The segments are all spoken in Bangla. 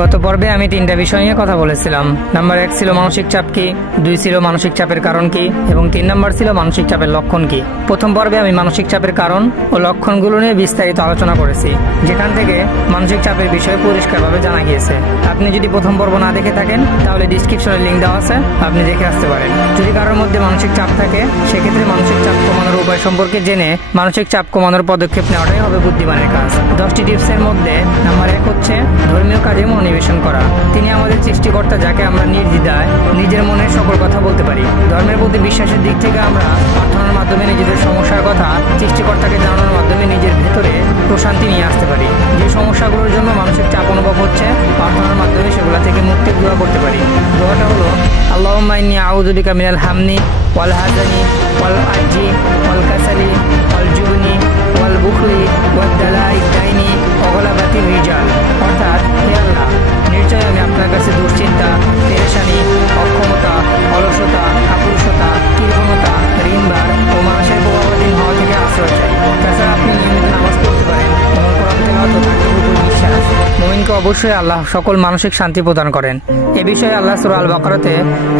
গত পর্বে আমি তিনটা বিষয় নিয়ে কথা বলেছিলাম। নাম্বার 1 ছিল মানসিক চাপ কি, 2 ছিল মানসিক চাপের কারণ কি, এবং 3 নাম্বার ছিল মানসিক চাপের লক্ষণ কি। প্রথম পর্বে আমি মানসিক চাপের কারণ ও লক্ষণগুলো নিয়ে বিস্তারিত আলোচনা করেছি, যেখান থেকে মানসিক চাপের বিষয়ে পরিষ্কারভাবে জানা গিয়েছে। আপনি যদি প্রথম পর্ব না দেখে থাকেন তাহলে ডিসক্রিপশনে লিঙ্ক দেওয়া আছে, আপনি দেখে আসতে পারেন। যদি কারোর মধ্যে মানসিক চাপ থাকে সেক্ষেত্রে মানসিক চাপ কমানোর উপায় সম্পর্কে জেনে মানসিক চাপ কমানোর পদক্ষেপ নেওয়াটাই হবে বুদ্ধিমানের কাজ। 10টি টিপসের মধ্যে নাম্বার 1 হচ্ছে ধর্মীয় কাজে মনোনিবেশন করা। তিনি আমাদের সৃষ্টিকর্তা, যাকে আমরা নির্দ্বিধায় নিজের মনের সকল কথা বলতে পারি। ধর্মের প্রতি বিশ্বাসের দিক থেকে আমরা প্রার্থনার মাধ্যমে নিজেদের সমস্যার কথা সৃষ্টিকর্তাকে জানানোর মাধ্যমে নিজের ভেতরে প্রশান্তি নিয়ে আসতে পারি। যে সমস্যাগুলোর জন্য মানসিক চাপ অনুভব হচ্ছে প্রার্থনার মাধ্যমে সেগুলো থেকে মুক্তির দোয়া করতে পারি। দোয়াটা হলো আল্লাহুম্মা ইন্নী আউযু বিকা মিনাল হামনি ওয়াল হাযানি ওয়াল আজজি ওয়াল কাসালি ওয়াল জুবনি ওয়াল বুখলি ওয়াদ দালাই দাইনি ওয়া গলাবাতির রিজাল। অর্থাৎ, হে আল্লাহ, নিশ্চয় আমি আপনার কাছে দুশ্চিন্তা, পেরেশানি, অক্ষমতা, অলসতা, কাপুরুষতা, কৃপণতা, ঋণভার ও মানুষের প্রভাবাধীন হওয়া থেকে আশ্রয় চাই। তাছাড়া আপনি নিয়মিত নামাজ পড়তে পারেন এবং কোরআন তেলাওয়াত ও তাকবীরের উপর বিশ্বাস। মুমিনকে অবশ্যই আল্লাহ সকল মানসিক শান্তি প্রদান করেন। এ বিষয়ে আল্লাহ সূরা আল বাকারাতে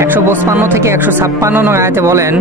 155 থেকে 156 নং আয়াতে বলেন,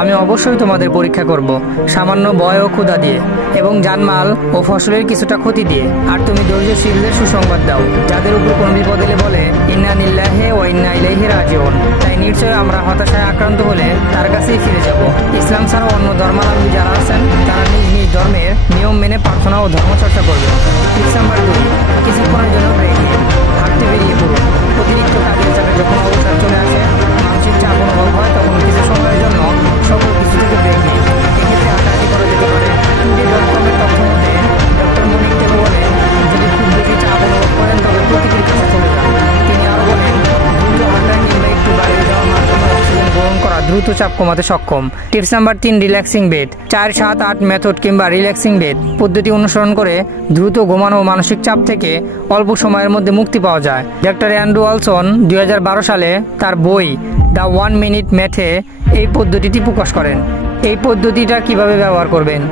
আমি অবশ্যই তোমাদের পরীক্ষা করব সামান্য ভয় ও ক্ষুধা দিয়ে এবং জানমাল ও ফসলের কিছুটা ক্ষতি দিয়ে। আর তুমি ধৈর্যশীলদের সুসংবাদ দাও, যাদের উপর কোনো বিপদ এলে বলে ইন্না লিল্লাহি ওয়া ইন্না ইলাইহি রাজিউন। তাই নিশ্চয় আমরা হতাশায় আক্রান্ত হলে তার কাছেই ফিরে যাব। ইসলাম ছাড়াও অন্য ধর্মাবলম্বী যারা আছেন তারা নিজ নিজ ধর্মের নিয়ম মেনে প্রার্থনা ও ধর্মচর্চা করবে। টিপস নাম্বার 2, কিছুক্ষণের জন্য ব্রেক নিন, হাঁটতে বেরিয়ে পড়ুন। অতিরিক্ত কাজের চাপে যখন অবসাদ চলে আসে, মানসিক চাপ অনুভব হয়, তখন কিছু সময়ের জন্য সকল কিছু থেকে ব্রেক নিন। এক্ষেত্রে হাঁটাহাঁটি করা যেতে পারে। today.com-এর তথ্য মতে ডক্টর মনিক টেবো বলেন, যদি খুব বেশি চাপ অনুভব করেন তবে প্রকৃতির কাছে চলে যান। তিনি আরও বলেন, দ্রুত হাঁটা কিংবা একটু বাইরে যাওয়ার মাধ্যমে অক্সিজেন গ্রহণ করা দ্রুত চাপ কমাতে সক্ষম। Tips number 3, relaxing bed. 4-7-8 method কিংবা রিল্যাক্সিং বেড পদ্ধতি অনুসরণ করে দ্রুত ঘুমানো ও মানসিক চাপ থেকে অল্প সময়ের মধ্যে মুক্তি পাওয়া যায়। ডক্টর অ্যান্ড্রু ওয়ালসন 2012 সালে তার বই দ্য 1 মিনিট ম্যাথে এই পদ্ধতিটি প্রকাশ করেন। এই পদ্ধতিটা কিভাবে ব্যবহার করবেন?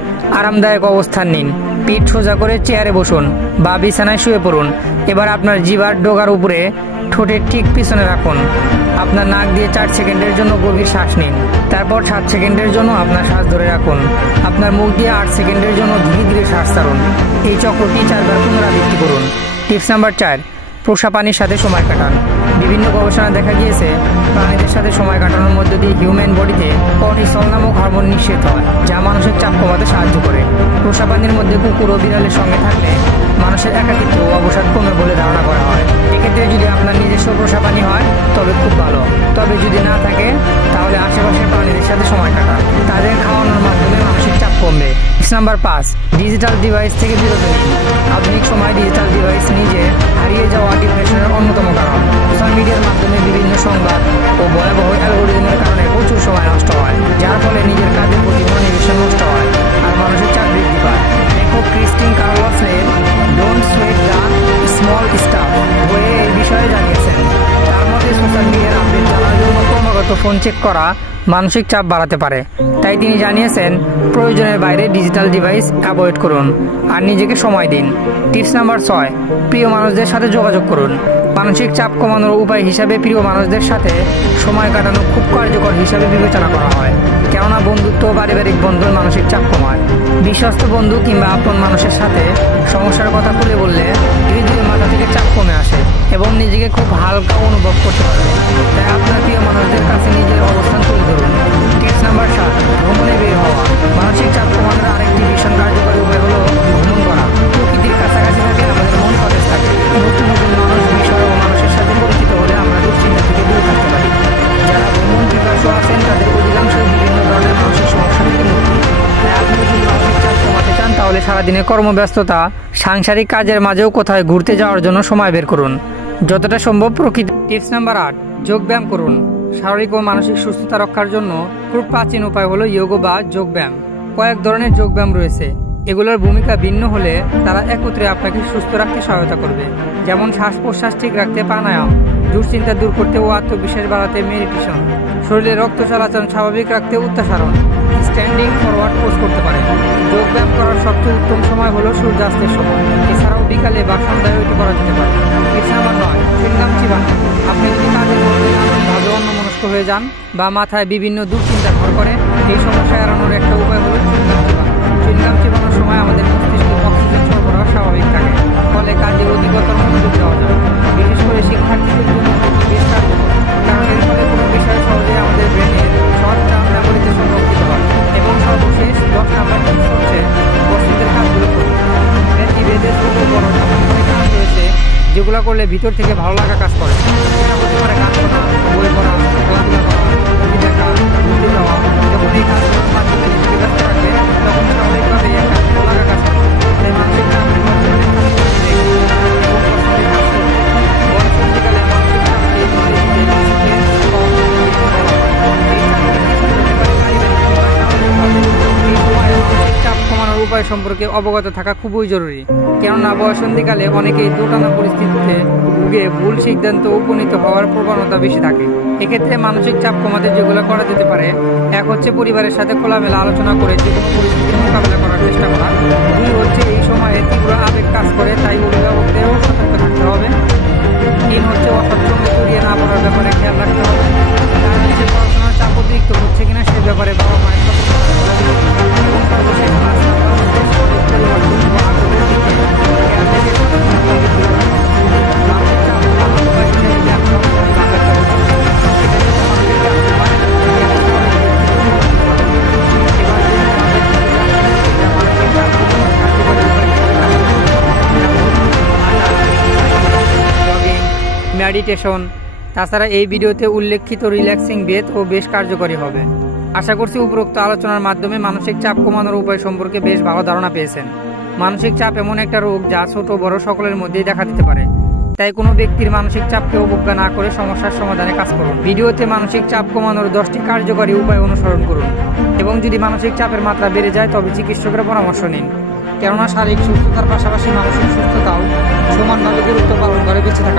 আরামদায়ক অবস্থান নিন, পিঠ সোজা করে চেয়ারে বসুন বা বিছানায় শুয়ে পড়ুন। এবার আপনার জিহ্বার ডগার উপরে ঠোঁটের ঠিক পিছনে রাখুন। আপনার নাক দিয়ে 4 সেকেন্ডের জন্য গভীর শ্বাস নিন। তারপর 7 সেকেন্ডের জন্য আপনার শ্বাস ধরে রাখুন। আপনার মুখ দিয়ে 8 সেকেন্ডের জন্য ধীরে ধীরে শ্বাস ছাড়ুন। এই চক্রটি 4 বার পুনরাবৃত্তি করুন। টিপস নাম্বার 4, পোষা প্রাণীর সাথে সময় কাটান। বিভিন্ন গবেষণায় দেখা গিয়েছে প্রাণীদের সাথে সময় কাটানোর মধ্য দিয়ে হিউম্যান বডিতে কর্টিসল নামক হরমোন নিঃসৃত হয়, যা মানসিক চাপ কমাতে সাহায্য করে। পোষা প্রাণীর মধ্যে কুকুর ও বিড়ালের সঙ্গে থাকলে মানুষের একাকিত্ব ও অবসাদ কমে বলে ধারণা করা হয়। এক্ষেত্রে যদি আপনার নিজস্ব পোষা প্রাণী হয় তবে খুব ভালো। তবে যদি না থাকে তাহলে আশেপাশের প্রাণীদের সাথে সময় কাটান। তাদের খাওয়ানোর মাধ্যমে মানসিক চাপ কমবে। টিপস নাম্বার 5, ডিজিটাল ডিভাইস থেকে বিরত নিন। আধুনিক সময় ডিজিটাল ডিভাইস নিজে হারিয়ে যাওয়া ডিপ্রেশনের অন্যতম কারণ। সোশ্যাল মিডিয়ার মাধ্যমে বিভিন্ন সংবাদ ও ভয়াবহ অ্যালগরিদমের কারণে প্রচুর সময় নষ্ট হয়, যার ফলে নিজের কাজের প্রতি মনোনিবেশ নষ্ট হয় আর মানসিক চাপ বৃদ্ধি পায়। লেখক ক্রিস্টিন কার্লসের don't sweat the small stuff বইয়ে এই বিষয়ে জানিয়েছেন। তার মতে সোশ্যাল মিডিয়ার আপডেট জানার জন্য ক্রমাগত ফোন চেক করা মানসিক চাপ বাড়াতে পারে। তাই তিনি জানিয়েছেন, প্রয়োজনের বাইরে ডিজিটাল ডিভাইস অ্যাভয়েড করুন আর নিজেকে সময় দিন। টিপস নাম্বার 6, প্রিয় মানুষদের সাথে যোগাযোগ করুন। মানসিক চাপ কমানোর উপায় হিসাবে প্রিয় মানুষদের সাথে সময় কাটানো খুব কার্যকর হিসাবে বিবেচনা করা হয়, কেননা বন্ধুত্ব ও পারিবারিক বন্ধন মানসিক চাপ কমায়। বিশ্বস্ত বন্ধু কিংবা আপন মানুষের সাথে সমস্যার কথা খুলে বললে ধীরে ধীরে মাথা থেকে চাপ কমে আসে এবং নিজেকে খুব হালকা অনুভব করতে পারবে। তাই আপনার প্রিয় মানুষদের কাছে নিজের অবস্থান তুলে ধরুন। টিপস নাম্বার 7, ভ্রমণে বের হওয়া। মানসিক চাপ কমানোর আরেকটি ভীষণ কার্যকরী উপায় হলো ভ্রমণ করা। প্রকৃতির কাছাকাছি থাকে আমাদের মন সতেজ থাকে। নতুন নতুন মানুষ, বিষয় ও মানুষের সাথে পরিচিত হলে আমরা দুশ্চিন্তা থেকে দূরে থাকতে পারি। যারা ভ্রমণ পিপাসু আছেন তাদের অধিকাংশই বিভিন্ন ধরনের মানসিক সমস্যা থেকে মুক্তি। তাই আপনি যদি মানসিক চাপ কমাতে চান তাহলে সারাদিনের কর্মব্যস্ততা, সাংসারিক কাজের মাঝেও কোথায় ঘুরতে যাওয়ার জন্য সময় বের করুন, যতটা সম্ভব প্রকৃতি। টিপস নাম্বার 8, যোগব্যায়াম করুন। শারীরিক ও মানসিক সুস্থতা রক্ষার জন্য খুব প্রাচীন উপায় হলো যোগ বা যোগব্যায়াম। কয়েক ধরনের যোগব্যায়াম রয়েছে। এগুলোর ভূমিকা ভিন্ন হলে তারা একত্রে আপনাকে সুস্থ রাখতে সহায়তা করবে। যেমন শ্বাস প্রশ্বাস ঠিক রাখতে প্রাণায়াম, দুশ্চিন্তা দূর করতে ও আত্মবিশ্বাস বাড়াতে মেডিটেশন, শরীরে রক্ত চলাচল স্বাভাবিক রাখতে উত্তাসারণ, স্ট্যান্ডিং ফরওয়ার্ড পোজ করতে পারেন। যোগব্যায়াম করার সবচেয়ে উত্তম সময় হলো সূর্যাস্তের সময়। এছাড়াও বিকালে বা সন্ধ্যায় এটি করা যেতে পারে। টিপস নাম্বার 9, হয়ে যান বা মাথায় বিভিন্ন দুশ্চিন্তা ভর করে, এই সমস্যা এড়ানোর একটা উপায় হলো চুইংগাম চিবানো। চুইংগাম চিবানোর সময় আমাদের মস্তিষ্কে অক্সিজেন সরবরাহ স্বাভাবিক থাকে, ফলে কাজে অধিকতর মনোযোগ দেওয়া যায়। বিশেষ করে শিক্ষার্থীদের জন্য এটি বেশ কার্যকর, কারণ এর ফলে কোনো বিষয় সহজে আমাদের ব্রেনে শর্ট টার্ম মেমোরিতে সংরক্ষিত হয়। এবং সর্বশেষ 10 নাম্বার টিপস হচ্ছে পছন্দের কাজগুলো করুন। ব্যক্তিভেদে ছোট বড় সামান্য অনেক কাজ রয়েছে যেগুলো করলে ভিতর থেকে ভালো লাগা কাজ করে। এটা হতে পারে গান শোনা, বই পড়া, খেলাধুলা করা, মুভি দেখা, ঘুরতে যাওয়া। যখন এই কাজগুলোর মাধ্যমে নিজেকে ব্যস্ত রাখবে তখন স্বাভাবিকভাবেই একটা ভালো লাগা কাজ করে। তাই মানসিক চাপ নিয়ন্ত্রণে থাকতে হবে এবং পছন্দের কাজ করতে হবে। বয়সন্ধিকালে মানসিক চাপকে ইংরেজিতে স্ট্রেস অফ বলা হয়। এই চাপটি সৃষ্টি হতে পারে পারিবারিক কিংবা সামাজিকভাবে। এই সময়ে মানসিক চাপ কমানোর উপায় সম্পর্কে অবগত থাকা খুবই জরুরি, কেননা বয়সন্ধিকালে অনেকেই দোটানা পরিস্থিতিতে ভুগে ভুল সিদ্ধান্ত উপনীত হওয়ার প্রবণতা বেশি থাকে। এক্ষেত্রে মানসিক চাপ কমাতে যেগুলো করা যেতে পারে, এক হচ্ছে পরিবারের সাথে খোলামেলা আলোচনা করে যে কোনো পরিস্থিতির মোকাবেলা করার চেষ্টা করা। 2 হচ্ছে এই সময়ে তীব্র আবেগ কাজ করে, তাই অভিভাবকদেরও সতর্ক থাকতে হবে। 3 হচ্ছে অসচ্ছন্দে জড়িয়ে না পড়ার ব্যাপারে খেয়াল রাখতে হবে। 4 হচ্ছে পড়াশোনার চাপ অতিরিক্ত হচ্ছে কিনা সে ব্যাপারে বাবা মায়ের সতর্ক থাকতে হবে। এবং সর্বশেষ 5 নাম্বার হচ্ছে সামাজিক পরিবর্তন ও আগ্রহের দিকে খেয়াল রেখে সচেতনতা বৃদ্ধি করা। মানসিক চাপ কমানোর উপায় হিসেবে যদি আমি সবসময় বাংলাতে বলতে চাই, এটা যখন মানসিক চাপ কমায় এটা স্বাভাবিক এবার যে আমাদের কিছু জানা এটা মানসিক চাপ কমানোর কার্যকরী উপায় হিসেবে কাজ করে। যেমন হাঁটা, জগিং, মেডিটেশন। তাছাড়া এই ভিডিওতে উল্লেখিত রিল্যাক্সিং ব্রেথ ও বেশ কার্যকরী হবে। আশা করছি উপরোক্ত আলোচনার মাধ্যমে মানসিক চাপ কমানোর উপায় সম্পর্কে বেশ ভালো ধারণা পেয়েছেন। মানসিক চাপ এমন একটা রোগ যা ছোট বড় সকলের মধ্যেই দেখা দিতে পারে, তাই কোনো ব্যক্তির মানসিক চাপকে অবজ্ঞা না করে সমস্যার সমাধানে কাজ করুন। ভিডিওতে মানসিক চাপ কমানোর 10টি কার্যকরী উপায় অনুসরণ করুন এবং যদি মানসিক চাপের মাত্রা বেড়ে যায় তবে চিকিৎসকের পরামর্শ নিন, কেননা শারীরিক সুস্থতার পাশাপাশি মানসিক সুস্থতাও সমানভাবে গুরুত্ব পালন করে বেঁচে থাকা।